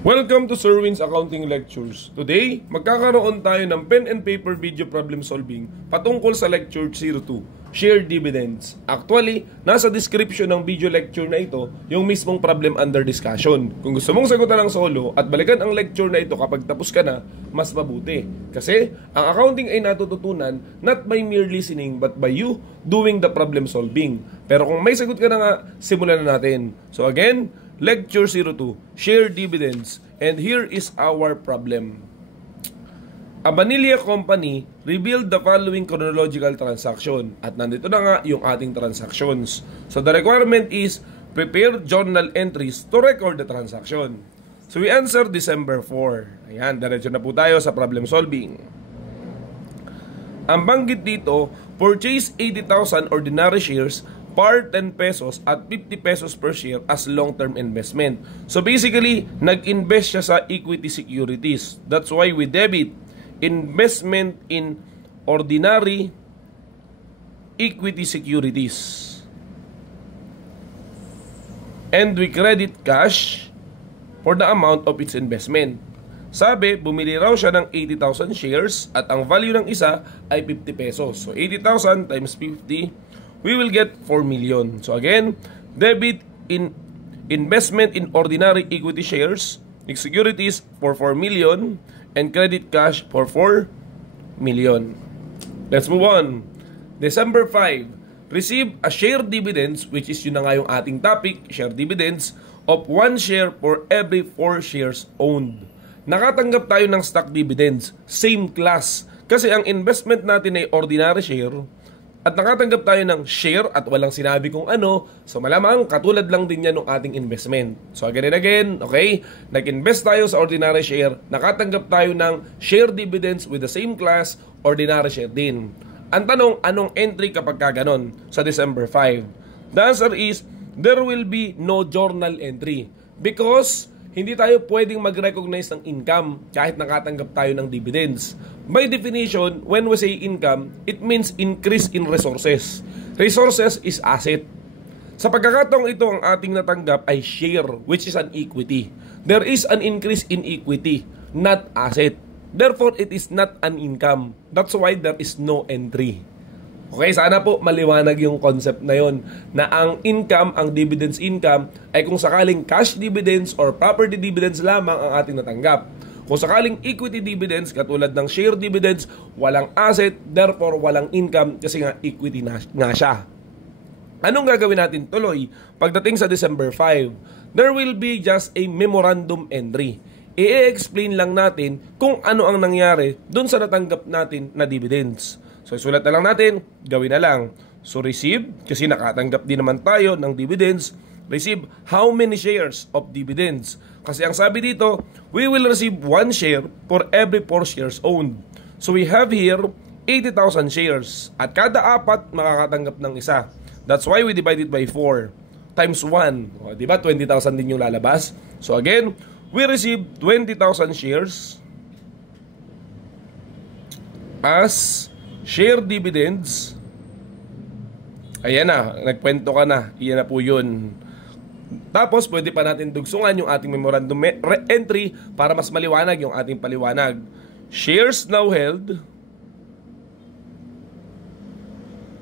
Welcome to Sir Win's Accounting Lectures. Today, magkakaroon tayo ng pen and paper video problem solving patungkol sa lecture 02, Share Dividends. Actually, nasa description ng video lecture na ito yung mismong problem under discussion. Kung gusto mong sagutan ng solo at balikan ang lecture na ito kapag tapos ka na, mas mabuti. Kasi, ang accounting ay natututunan not by mere listening but by you doing the problem solving. Pero kung may sagot ka na nga, simulan na natin. So again, Lecture 02, Share Dividends, and here is our problem. A vanilla company revealed the following chronological transaction. At nandito na nga yung ating transactions. So the requirement is prepare journal entries to record the transaction. So we answer December 4. Ayan, diretso na po tayo sa problem solving. Ang banggit dito, purchase 80,000 ordinary shares par 10 pesos at 50 pesos per share as long-term investment. So basically, nag-invest siya sa equity securities. That's why we debit investment in ordinary equity securities. And we credit cash for the amount of its investment. Sabi, bumili raw siya ng 80,000 shares at ang value ng isa ay 50 pesos. So 80,000 times 50, we will get 4 million. So again, debit in investment in ordinary equity shares, securities for 4 million, and credit cash for 4 million. Let's move on. December 5, receive a share dividends, which is yun na nga yung ating topic, share dividends, of 1 share for every 4 shares owned. Nakatanggap tayo ng stock dividends, same class. Kasi ang investment natin ay ordinary share, at nakatanggap tayo ng share at walang sinabi kung ano, so malamang katulad lang din yan ng ating investment. So again and again, okay, nag-invest tayo sa ordinary share, nakatanggap tayo ng share dividends with the same class, ordinary share din. Ang tanong, anong entry kapag kaganon sa December 5? The answer is, there will be no journal entry because hindi tayo pwedeng mag-recognize ng income kahit nakatanggap tayo ng dividends. By definition, when we say income, it means increase in resources. Resources is asset. Sa pagkakataong ito, ang ating natanggap ay share, which is an equity. There is an increase in equity, not asset. Therefore, it is not an income. That's why there is no entry. Okay, sana po maliwanag yung concept na yon na ang income, ang dividends income ay kung sakaling cash dividends or property dividends lamang ang ating natanggap. Kung sakaling equity dividends katulad ng share dividends, walang asset, therefore walang income kasi nga equity na nga siya. Anong gagawin natin tuloy pagdating sa December 5? There will be just a memorandum entry. I-explain lang natin kung ano ang nangyari dun sa natanggap natin na dividends. So, isulat na lang natin, gawin na lang. So, receive, kasi nakatanggap din naman tayo ng dividends. Receive how many shares of dividends? Kasi ang sabi dito, we will receive 1 share for every 4 shares owned. So, we have here 80,000 shares. At kada 4 makakatanggap ng isa. That's why we divide it by 4 times 1. O, diba? 20,000 din yung lalabas. So, again, we receive 20,000 shares as share dividends. Ayan na, nagkwento ka na. Iyan na po yun. Tapos, pwede pa natin dugsungan yung ating memorandum entry para mas maliwanag yung ating paliwanag. Shares now held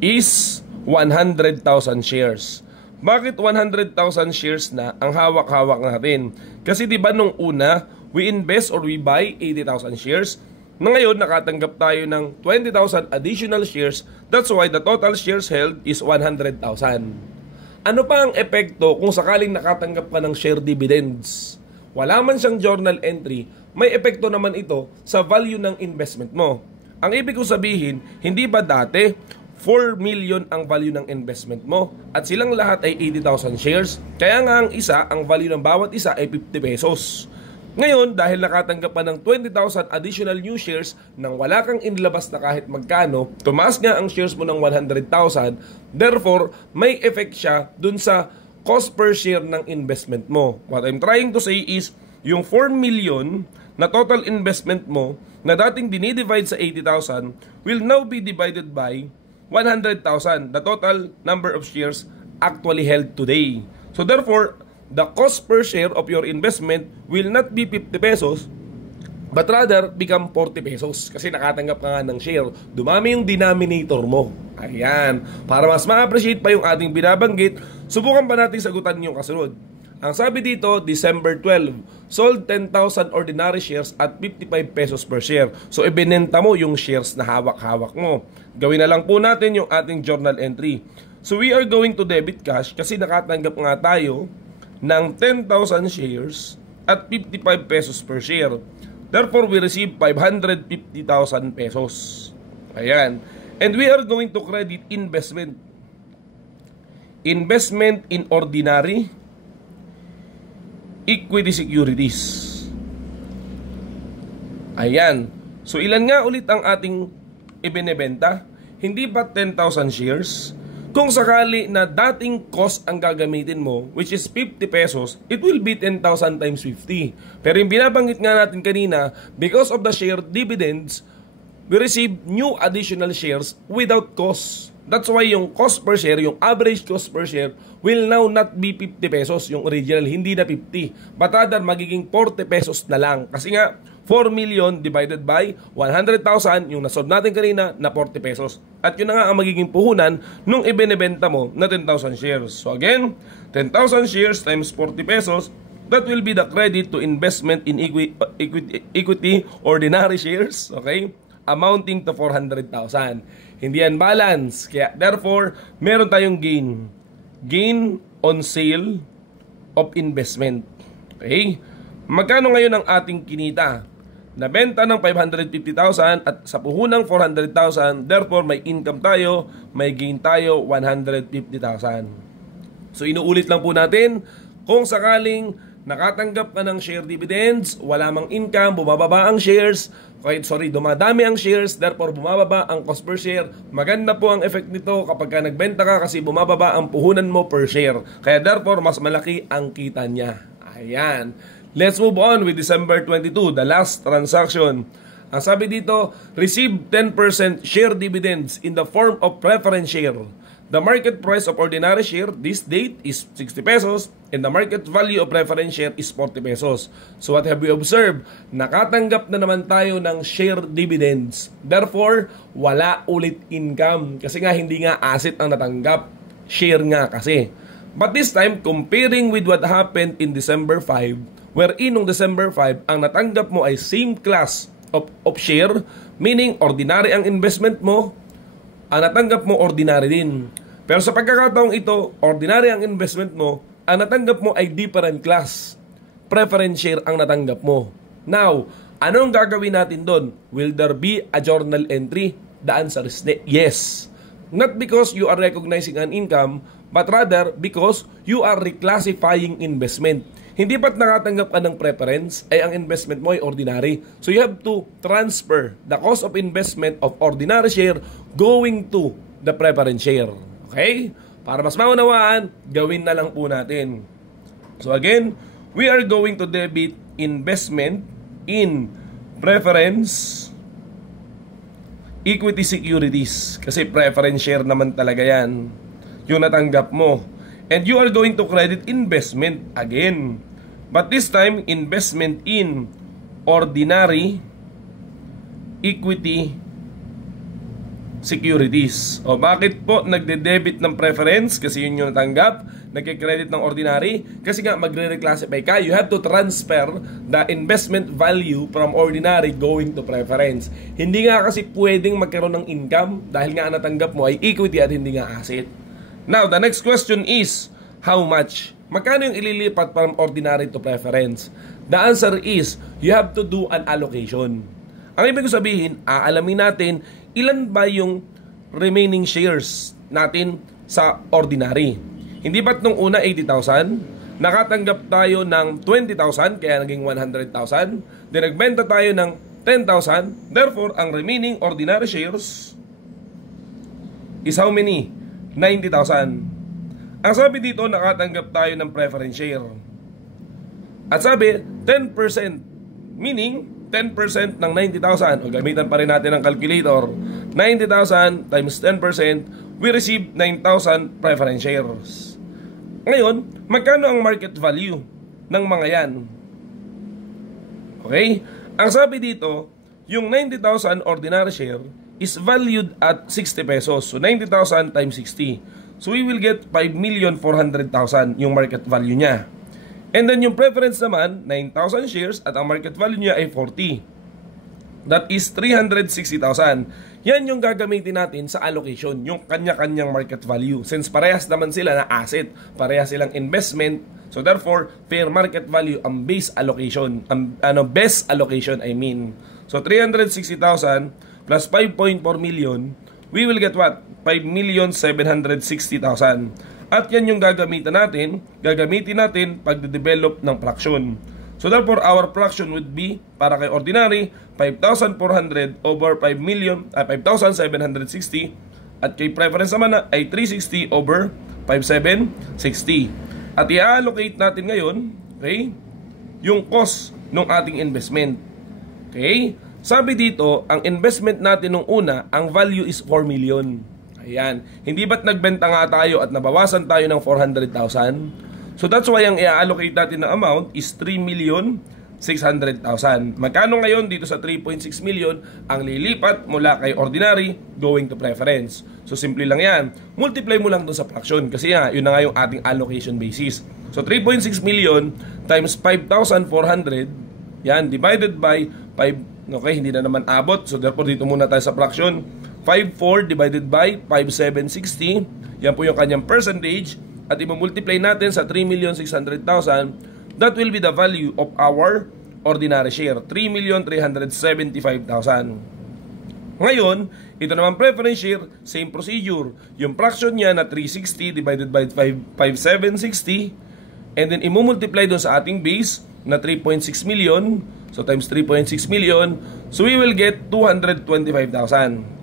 is 100,000 shares. Bakit 100,000 shares na ang hawak-hawak natin? Kasi diba nung una, we invest or we buy 80,000 shares. Na ngayon, nakatanggap tayo ng 20,000 additional shares. That's why the total shares held is 100,000. Ano pa ang epekto kung sakaling nakatanggap ka ng share dividends? Wala man siyang journal entry, may epekto naman ito sa value ng investment mo. Ang ibig ko sabihin, hindi ba dati 4 million ang value ng investment mo at silang lahat ay 80,000 shares? Kaya nga ang isa, ang value ng bawat isa ay 50 pesos. Ngayon, dahil nakatanggap pa ng 20,000 additional new shares nang wala kang inilabas na kahit magkano, tumaas nga ang shares mo ng 100,000, therefore, may effect siya dun sa cost per share ng investment mo. What I'm trying to say is, yung 4 million na total investment mo na dating dinidivide sa 80,000 will now be divided by 100,000, the total number of shares actually held today. So therefore, the cost per share of your investment will not be 50 pesos, but rather become 40 pesos. Kasi nakatanggap ka nga ng share. Dumami yung denominator mo. Ayan. Para mas ma-appreciate pa yung ating binabanggit, subukan pa natin sagutan yung kasunod. Ang sabi dito, December 12, sold 10,000 ordinary shares at 55 pesos per share. So, ibinenta mo yung shares na hawak-hawak mo. Gawin na lang po natin yung ating journal entry. So, we are going to debit cash kasi nakatanggap nga tayo ng 10,000 shares at 55 pesos per share. Therefore, we receive 550,000 pesos. Ayan. And we are going to credit investment. Investment in ordinary equity securities. Ayan. So, ilan nga ulit ang ating ibinebenta? Hindi ba 10,000 shares? Kung sakali na dating cost ang gagamitin mo, which is 50 pesos, it will be 10,000 times 50. Pero yung binabanggit nga natin kanina, because of the share dividends, we receive new additional shares without cost. That's why yung cost per share, yung average cost per share, will now not be 50 pesos. Yung original, hindi na 50. But rather, magiging 40 pesos na lang. Kasi nga, 4 million divided by 100,000, yung nasolve natin kanina, na 40 pesos. At yun na nga ang magiging puhunan nung ibinebenta mo na 10,000 shares. So again, 10,000 shares times 40 pesos, that will be the credit to investment in equity ordinary shares, okay? Amounting to 400,000. Hindi yan balance. Kaya therefore, meron tayong gain. Gain on sale of investment. Okay? Magkano ngayon ang ating kinita? Nabenta ng 550,000 at sa puhunang 400,000. Therefore, may income tayo, may gain tayo 150,000. So, inuulit lang po natin, kung sakaling nakatanggap ka ng share dividends, wala mang income, bumababa ang shares, dumadami ang shares, therefore bumababa ang cost per share. Maganda po ang effect nito kapag ka nagbenta ka kasi bumababa ang puhunan mo per share. Kaya therefore, mas malaki ang kita niya. Ayan. Let's move on with December 22, the last transaction. Ang sabi dito, receive 10% share dividends in the form of preference share. The market price of ordinary share this date is 60 pesos and the market value of preference share is 40 pesos. So what have we observed? Nakatanggap na naman tayo ng share dividends. Therefore, wala ulit income. Kasi nga hindi nga asset ang natanggap. Share nga kasi. But this time, comparing with what happened in December 5, wherein noong December 5, ang natanggap mo ay same class of share, meaning ordinary ang investment mo, ang natanggap mo ordinary din. Pero sa pagkakataong ito, ordinary ang investment mo, ang natanggap mo ay different class. Preference share ang natanggap mo. Now, anong gagawin natin doon? Will there be a journal entry? The answer is yes. Not because you are recognizing an income, but rather because you are reclassifying investment. Hindi ba't nakatanggap ka ng preference, ay ang investment mo ay ordinary. So you have to transfer the cost of investment of ordinary share going to the preference share. Okay? Para mas maunawaan, gawin na lang po natin. So again, we are going to debit investment in preference equity securities. Kasi preference share naman talaga yan, yung natanggap mo. And you are going to credit investment again. But this time, investment in ordinary equity securities. O bakit po nagde-debit ng preference? Kasi yun yung natanggap. Nagke-credit ng ordinary. Kasi nga magre-reclassify ka. You have to transfer the investment value from ordinary going to preference. Hindi nga kasi pwedeng magkaroon ng income dahil nga natanggap mo ay equity at hindi nga asset. Now, the next question is, how much? Magkano yung ililipat from ordinary to preference? The answer is, you have to do an allocation. Ang ibig sabihin, aalamin natin ilan ba yung remaining shares natin sa ordinary. Hindi ba't nung una 80,000? Nakatanggap tayo ng 20,000, kaya naging 100,000. Then nagbenta tayo ng 10,000. Therefore, ang remaining ordinary shares is how many? 90,000. Ang sabi dito, nakatanggap tayo ng preference share. At sabi, 10%. Meaning, 10% ng 90,000. O gamitan pa rin natin ang calculator. 90,000 times 10%, we receive 9,000 preference shares. Ngayon, magkano ang market value ng mga yan? Okay? Ang sabi dito, yung 90,000 ordinary share is valued at 60 pesos. So, 90,000 times 60. So, we will get 5,400,000 yung market value niya. And then, yung preference naman, 9,000 shares at ang market value niya ay 40. That is 360,000. Yan yung gagamitin natin sa allocation, yung kanya-kanyang market value. Since parehas naman sila na asset, parehas silang investment, so therefore, fair market value ang base allocation, best allocation I mean. So 360,000 plus 5.4 million, we will get what? 5,760,000. At yan yung gagamitin natin pag-develop ng fraction. So therefore, our fraction would be, para kay ordinary, 5,400 over 5,760. At kay preference naman ay 360 over 5,760. At i-allocate natin ngayon, okay, yung cost ng ating investment. Okay? Sabi dito, ang investment natin nung una, ang value is 4 million. Ayan. Hindi ba't nagbenta nga tayo at nabawasan tayo ng 400,000? So that's why ang i-allocate natin na amount is 3,600,000. Magkano ngayon dito sa 3.6 million ang lilipat mula kay ordinary going to preference? So simple lang yan. Multiply mo lang dun sa fraction kasi yun na nga yung ating allocation basis. So 3.6 million times 5,400, yan, divided by 5, okay, hindi na naman abot. So therefore dito muna tayo sa fraction. 5,4 divided by 5,760, yan po yung kanyang percentage. At i-multiply natin sa 3,600,000, that will be the value of our ordinary share, 3,375,000. Ngayon, ito naman preference share, same procedure. Yung fraction niya na 360 divided by 5,760, and then i-multiply doon sa ating base na 3.6 million, so times 3.6 million, so we will get 225,000.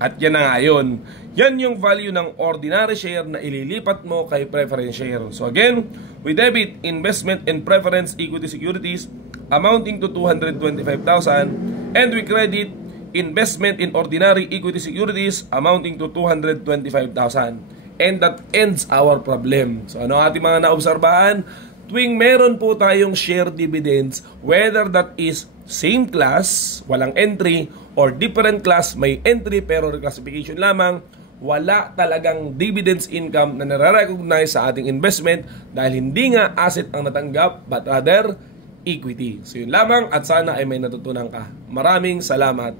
At yan na nga yun. Yan yung value ng ordinary share na ililipat mo kay preference share. So again, we debit investment in preference equity securities amounting to 225,000 and we credit investment in ordinary equity securities amounting to 225,000. And that ends our problem. So ano ating mga naobserbahan? Tuwing meron po tayong share dividends, whether that is same class, walang entry, or different class, may entry pero reclassification lamang, wala talagang dividends income na nare-recognize sa ating investment dahil hindi nga asset ang natanggap but rather equity. So yun lamang at sana ay may natutunan ka. Maraming salamat.